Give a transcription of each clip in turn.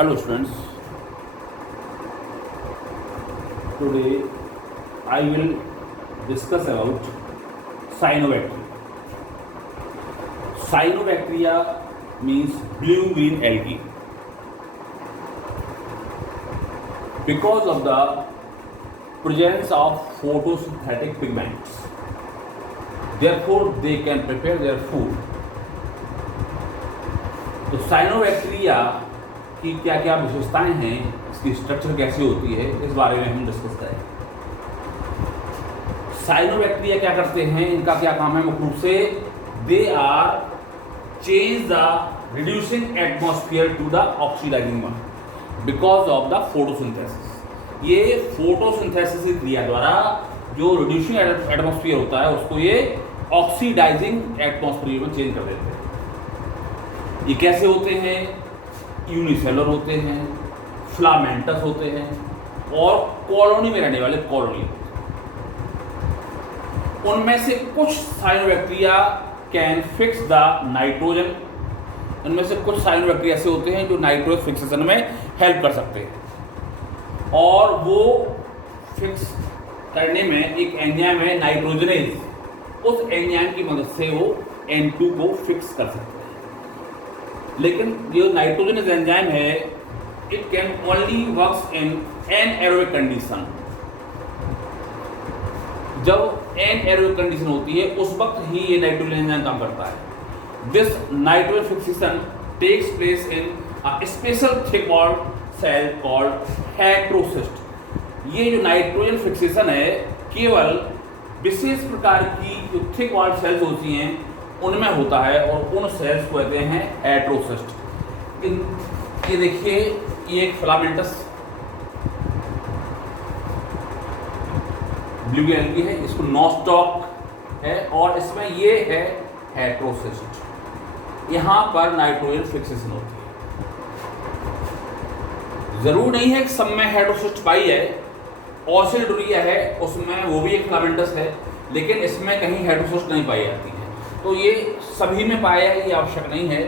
Hello students, today I will discuss about cyanobacteria. Cyanobacteria means blue-green algae. Because of the presence of photosynthetic pigments, therefore they can prepare their food. तो cyanobacteria की क्या क्या विशेषताएं हैं, इसकी structure कैसी होती है, इस बारे में हम डिस्कस करेंगे। साइनोबैक्टीरिया क्या करते हैं, इनका क्या काम है? मुख्य रूप से they are change the reducing atmosphere to the oxidising one because of the photosynthesis. ये फोटोसिंथेसिस की क्रिया द्वारा जो रिड्यूसिंग एटमॉस्फेयर होता है उसको ये ऑक्सीडाइजिंग एटमॉस्फेयर में चेंज कर देते हैं। ये कैसे होते हैं? यूनिसेलुलर होते हैं, फिलामेंटस होते हैं और कॉलोनी में रहने वाले कॉलोनी। उनमें से कुछ cyanobacteria can fix the nitrogen. उनमें से कुछ साइनोबैक्टीरिया ऐसे होते हैं जो नाइट्रोजन फिक्सेशन में हेल्प कर सकते हैं और वो फिक्स करने में एक एंजाइम है नाइट्रोजनेज, उस एंजाइम की मदद से वो N2 को फिक्स कर सकते हैं। लेकिन जो नाइट्रोजनेज एंजाइम है it can only works in anaerobic condition. जब एनएरोबिक कंडीशन होती है उस वक्त ही ये नाइट्रोजन एंजाइम काम करता है। This nitrogen fixation takes place in a special thick walled cell called heterocyst. ये जो नाइट्रोजन फिक्सेशन है केवल विशेष प्रकार की जो थिक वॉल्ड सेल्स होती हैं उनमें होता है और उन सेल्स को कहते हैं हेट्रोसिस्ट। ये देखिए, ये एक फिलामेंटस ब्लू एल्गी है, इसको नोस्टॉक है और इसमें ये है हेट्रोसिस्ट। यहाँ पर नाइट्रोजन फिक्सेशन होती है। जरूर नहीं है कि सब में हेट्रोसिस्ट पाई है। ऑसिलडोरिया है उसमें वो भी एक फिलामेंटस है, लेकिन इसमें कहीं हेट्रोसिस्ट नहीं पाई जाती है। तो ये सभी में पाया है ये आवश्यक नहीं है,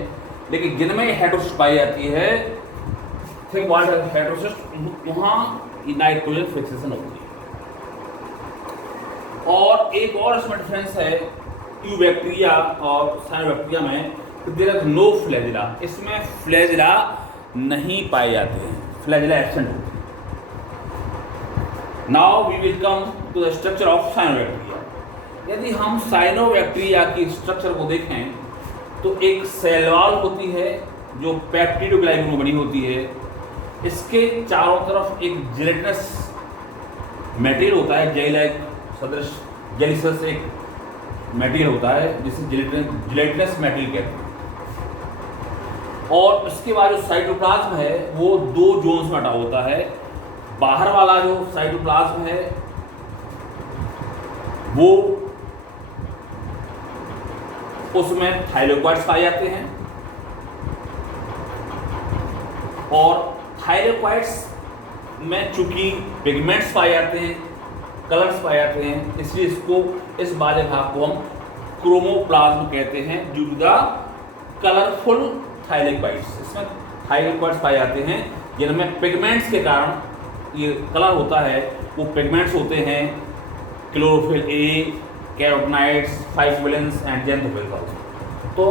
लेकिन जिनमें हेट्रोसिस्ट पाई जाती है थिक वॉल्ड हेट्रोसिस्ट, वहाँ नाइट्रोजन फिक्सेशन होती है। और एक और इसमें डिफरेंस है यूबैक्टीरिया और साइनोबैक्टीरिया में, देयर इज नो फ्लैजिला। इसमें फ्लैजिला नहीं पाए जाते हैं, फ्लैजिला एब्सेंट होती है। Now we will come to the structure of cyanobacteria. यदि हम साइनोबैक्टीरिया की स्ट्रक्चर को देखें तो एक सेल वॉल होती है जो पेप्टिडोग्लाइकन में बनी होती है। इसके चारों तरफ एक जेलेटिनस मटेरियल होता है, जेल लाइक सदृश जेलिसस एक मटेरियल होता है जिसे जेलेटिनस मटेरियल कहते हैं। और इसके बाद जो साइटोप्लाज्म है वो दो जोन्स में बटा होता है। बाहर वाला जो साइटोप्लाज्म है वो उसमें थाइलेकोइड्स पाए जाते हैं और थाइलेकोइड्स में चूंकि पिगमेंट्स पाए जाते हैं, कलर्स पाए जाते हैं, इसलिए इसको इस बाले भाग को हम क्रोमोप्लाज्म कहते हैं ड्यू टू द कलरफुल थाइलेकोइड्स। इसमें थाइलेकोइड्स पाए जाते हैं जिनमें पिगमेंट्स के कारण ये कलर होता है। वो पिगमेंट्स होते हैं chlorophyll a, carotenoids, phycobilins and xanthophylls also. तो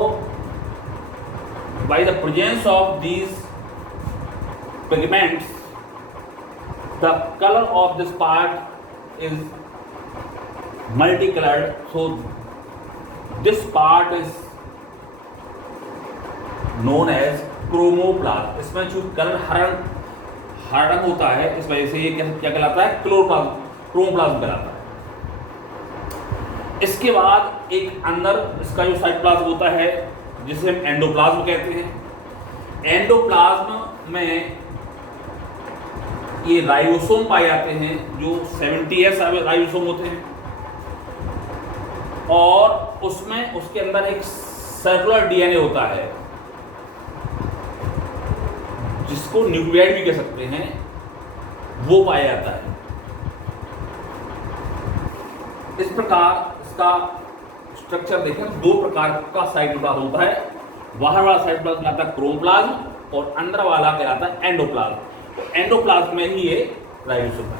by the presence of these pigments the colour of this part is multicolored, so this part is known as chromoplasm. इसमें जो कलर हरा रंग होता है इस वजह से ये क्या कहलाता है? क्रोमोप्लाज्म कहलाता है। इसके बाद एक अंदर इसका जो साइटोप्लाज्म होता है जिसे हम एंडोप्लाज्म कहते हैं। एंडोप्लाज्म में ये राइबोसोम पाए जाते हैं जो 70S राइबोसोम होते हैं और उसमें उसके अंदर एक सर्कुलर डीएनए होता है जिसको न्यूक्लियोटाइड भी कह सकते हैं, वो पाया जाता है। इस प्रकार इसका स्ट्रक्चर देखें, दो प्रकार का साइटोप्लाज्म होता है। बाहर वाला साइटोप्लाज्म आता है क्रोमोप्लाज्म और अंदर वाला कहलाता है एंडोप्लाज्म। तो एंडोप्लाज्म में ही ये राइबोसोम है।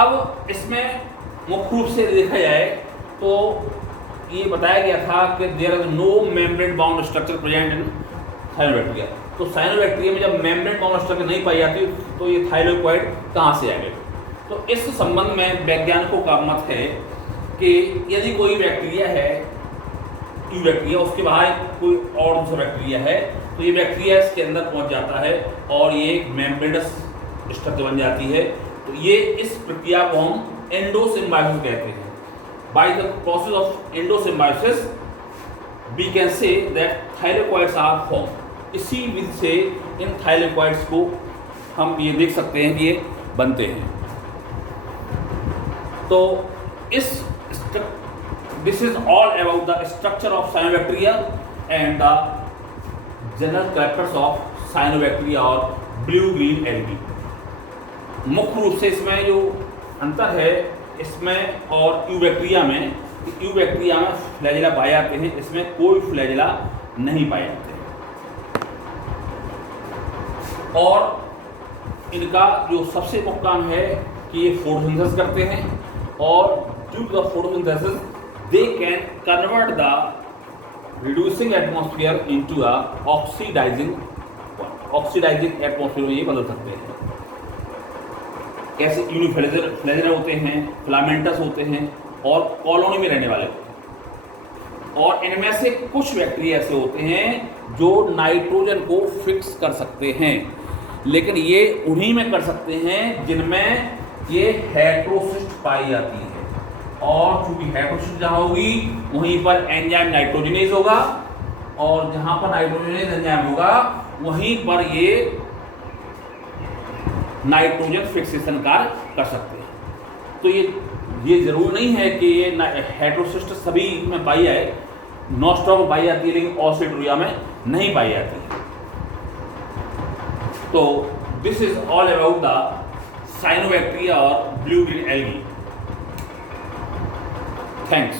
अब इसमें मुख्य रूप से देखा जाए तो ये बताया गया था कि there is no membrane bound structure present in cyanobacteria. तो साइनोबैक्टीरिया में जब मेम्ब्रेन बाउंड स्ट्रक्चर नहीं पाई जाती तो ये थाइरोइड कहाँ से आएगा? तो इस संबंध में वैज्ञानिकों का मत है कि यदि कोई बैक्टीरिया है, यू बैक्टीरिया, उसके बाहर कोई और दूसरा बैक्टीरिया है, तो ये बैक्टीरिया इसके अंदर पहुंच जाता है और ये एक मेम्ब्रेनस स्ट्रक्चर बन जाती है। तो ये इस प्रक्रिया को हम एंडोसिम्बायोसिस कहते हैं। By the process of endosymbiosis we can say that thylakoids are form. इसी विधि से इन थाइलेकोइड्स को हम ये देख सकते हैं कि ये बनते हैं। तो this is all about the structure of cyanobacteria and the general characters of cyanobacteria और ब्लू ग्रीन एल्गी। मुख्य रूप से इसमें जो अंतर है इसमें और यूबैक्टीरिया में फ्लैजेला पाए जाते हैं, इसमें कोई फ्लैजेला नहीं पाए जाते हैं। और इनका जो सबसे मुख्य काम है कि ये फोटोसिंथेसिस करते हैं और due to the photosynthesis they can convert the reducing atmosphere into a oxidising atmosphere में ये बदल सकते हैं। कैसे यूनिफ्लैजेला होते हैं, फिलामेंटस होते हैं और कॉलोनी में रहने वाले होते हैं। और इनमें से कुछ बैक्टीरिया ऐसे होते हैं जो नाइट्रोजन को फिक्स कर सकते हैं, लेकिन ये उन्हीं में कर सकते हैं जिनमें ये हेट्रोसिस्ट पाई जाती है। और चूंकि हेट्रोसिस्ट जहाँ होगी वहीं पर एंजाइम नाइट्रोजनेज होगा और जहाँ पर नाइट्रोजनेज एंजाइम होगा वहीं पर ये नाइट्रोजन फिक्सेशन कार्य कर सकते हैं। तो ये जरूर नहीं है कि ये हेट्रोसिस्ट सभी में पाई जाए, नॉस्ट्रा में पाई जाती है लेकिन ऑस्ट्रेटोरिया में नहीं पाई जाती है। तो this is all about the cyanobacteria और ब्लू ग्रीन एल्गी। थैंक्स।